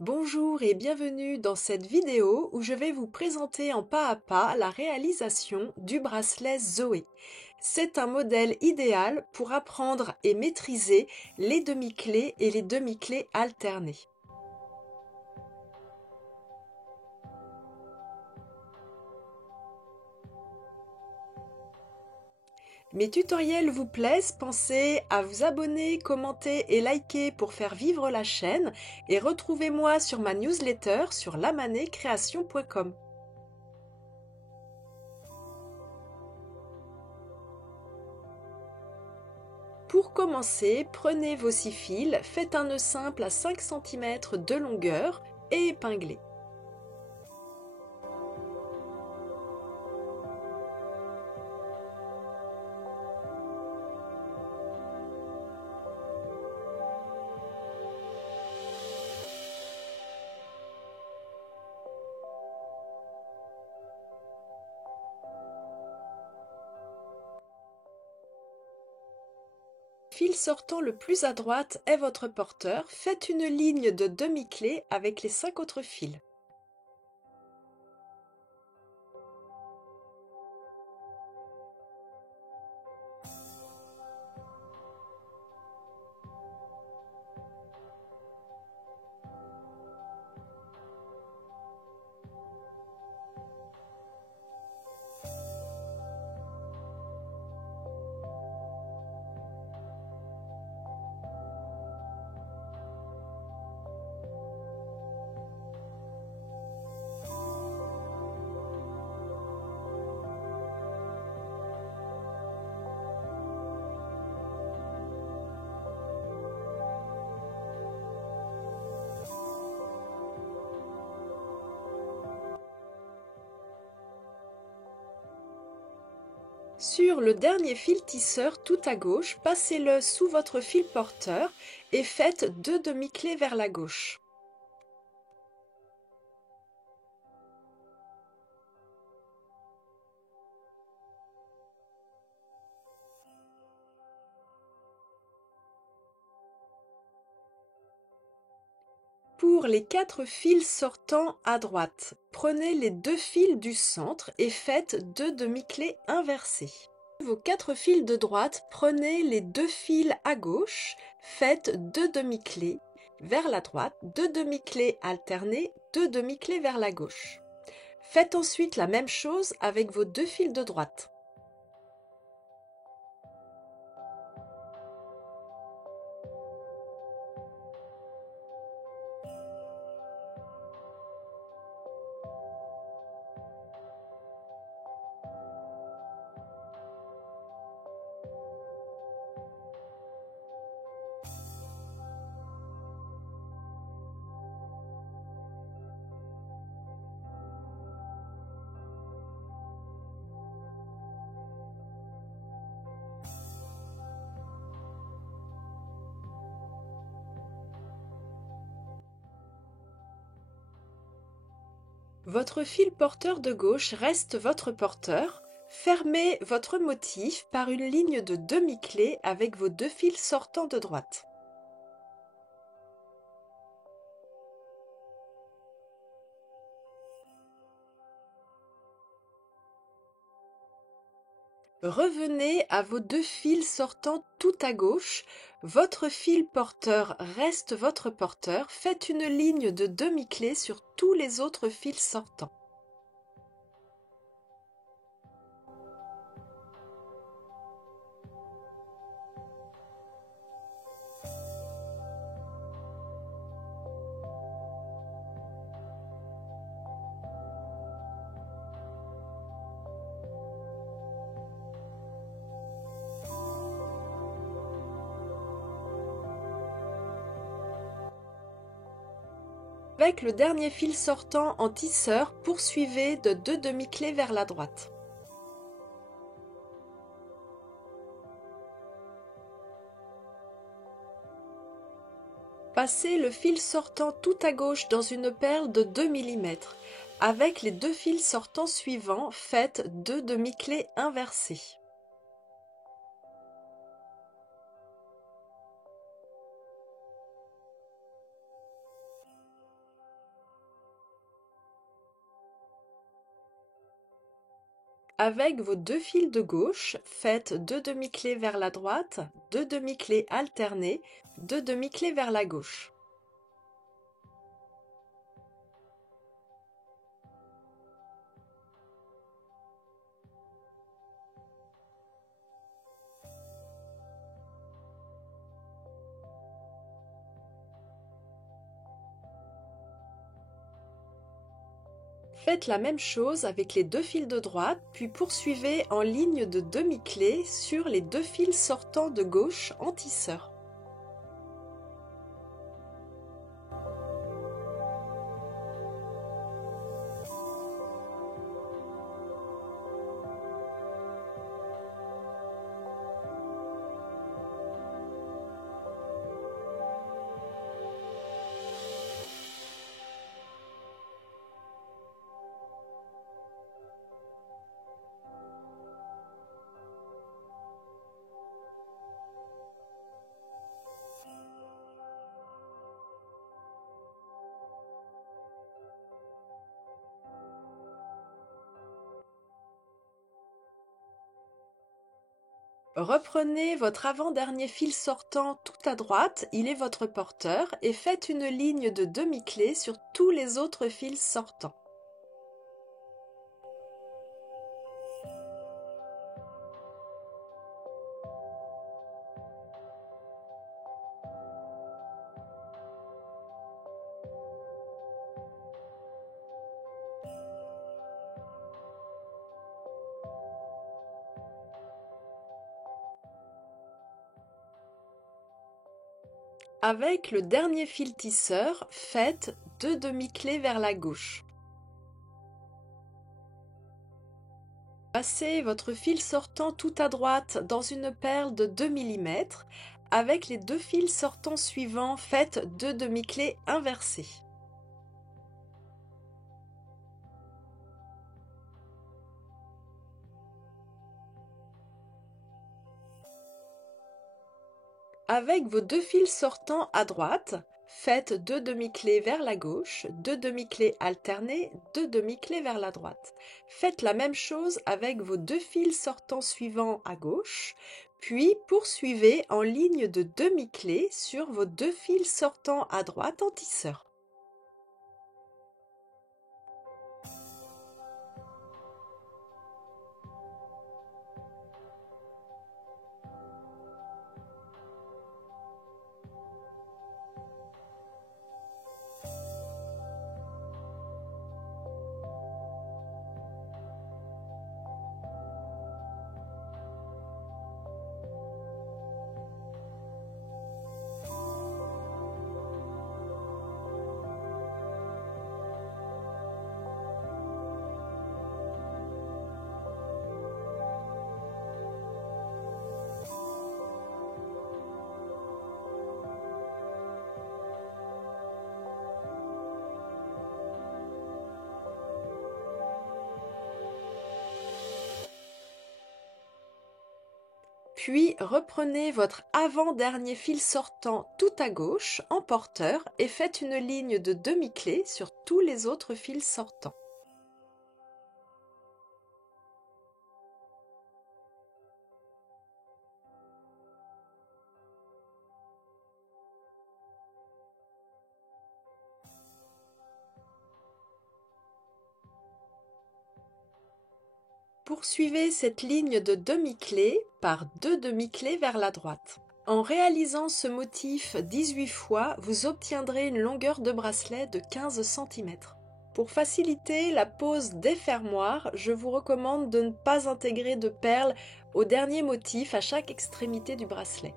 Bonjour et bienvenue dans cette vidéo où je vais vous présenter en pas à pas la réalisation du bracelet Zoé. C'est un modèle idéal pour apprendre et maîtriser les demi-clés et les demi-clés alternées. Mes tutoriels vous plaisent, pensez à vous abonner, commenter et liker pour faire vivre la chaîne et retrouvez-moi sur ma newsletter sur lamanécréation.com. Pour commencer, prenez vos 6 fils, faites un nœud simple à 5 cm de longueur et épinglez. Fil sortant le plus à droite est votre porteur, faites une ligne de demi-clé avec les 5 autres fils. Sur le dernier fil tisseur tout à gauche, passez-le sous votre fil porteur et faites 2 demi-clés vers la gauche. Pour les 4 fils sortants à droite, prenez les 2 fils du centre et faites 2 demi-clés inversées. Vos 4 fils de droite, prenez les 2 fils à gauche, faites 2 demi-clés vers la droite, 2 demi-clés alternées, 2 demi-clés vers la gauche. Faites ensuite la même chose avec vos 2 fils de droite. Votre fil porteur de gauche reste votre porteur. Fermez votre motif par une ligne de demi-clé avec vos 2 fils sortants de droite. Revenez à vos 2 fils sortants tout à gauche. Votre fil porteur reste votre porteur. Faites une ligne de demi-clé sur tous les autres fils sortants. Avec le dernier fil sortant en tisseur, poursuivez de 2 demi-clés vers la droite. Passez le fil sortant tout à gauche dans une perle de 2 mm. Avec les 2 fils sortants suivants, faites 2 demi-clés inversées. Avec vos 2 fils de gauche, faites 2 demi-clés vers la droite, 2 demi-clés alternées, 2 demi-clés vers la gauche. Faites la même chose avec les 2 fils de droite, puis poursuivez en ligne de demi-clé sur les 2 fils sortants de gauche en tisseur. Reprenez votre avant-dernier fil sortant tout à droite, il est votre porteur, et faites une ligne de demi-clé sur tous les autres fils sortants. Avec le dernier fil tisseur, faites 2 demi-clés vers la gauche. Passez votre fil sortant tout à droite dans une perle de 2 mm. Avec les 2 fils sortants suivants, faites 2 demi-clés inversées. Avec vos 2 fils sortants à droite, faites 2 demi-clés vers la gauche, 2 demi-clés alternées, 2 demi-clés vers la droite. Faites la même chose avec vos 2 fils sortants suivants à gauche, puis poursuivez en ligne de demi-clés sur vos 2 fils sortants à droite en tisseur. Puis reprenez votre avant-dernier fil sortant tout à gauche en porteur et faites une ligne de demi-clé sur tous les autres fils sortants. Poursuivez cette ligne de demi-clé par 2 demi-clés vers la droite. En réalisant ce motif 18 fois, vous obtiendrez une longueur de bracelet de 15 cm. Pour faciliter la pose des fermoirs, je vous recommande de ne pas intégrer de perles au dernier motif à chaque extrémité du bracelet.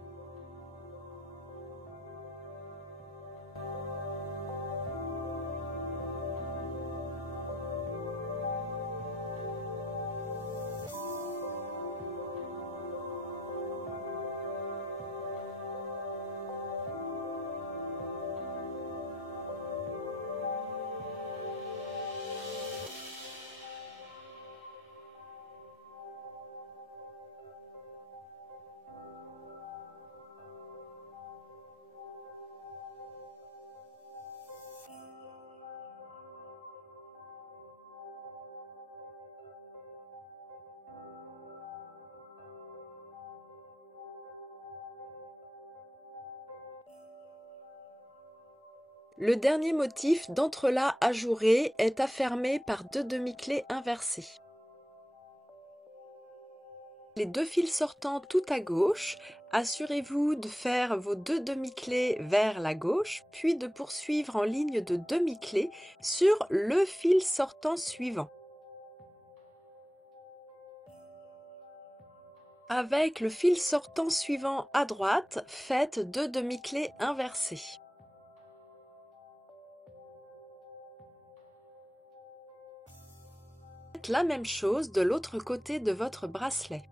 Le dernier motif d'entrelacs ajourés est affermé par 2 demi-clés inversées. Les 2 fils sortants tout à gauche, assurez-vous de faire vos 2 demi-clés vers la gauche, puis de poursuivre en ligne de demi-clés sur le fil sortant suivant. Avec le fil sortant suivant à droite, faites 2 demi-clés inversées. Faites la même chose de l'autre côté de votre bracelet.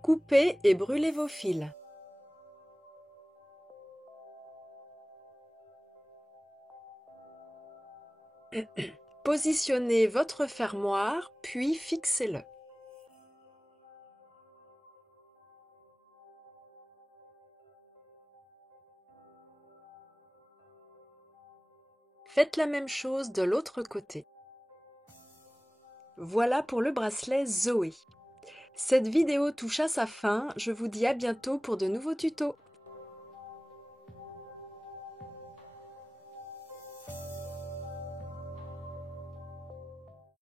Coupez et brûlez vos fils. Positionnez votre fermoir, puis fixez-le. Faites la même chose de l'autre côté. Voilà pour le bracelet Zoé. Cette vidéo touche à sa fin, je vous dis à bientôt pour de nouveaux tutos.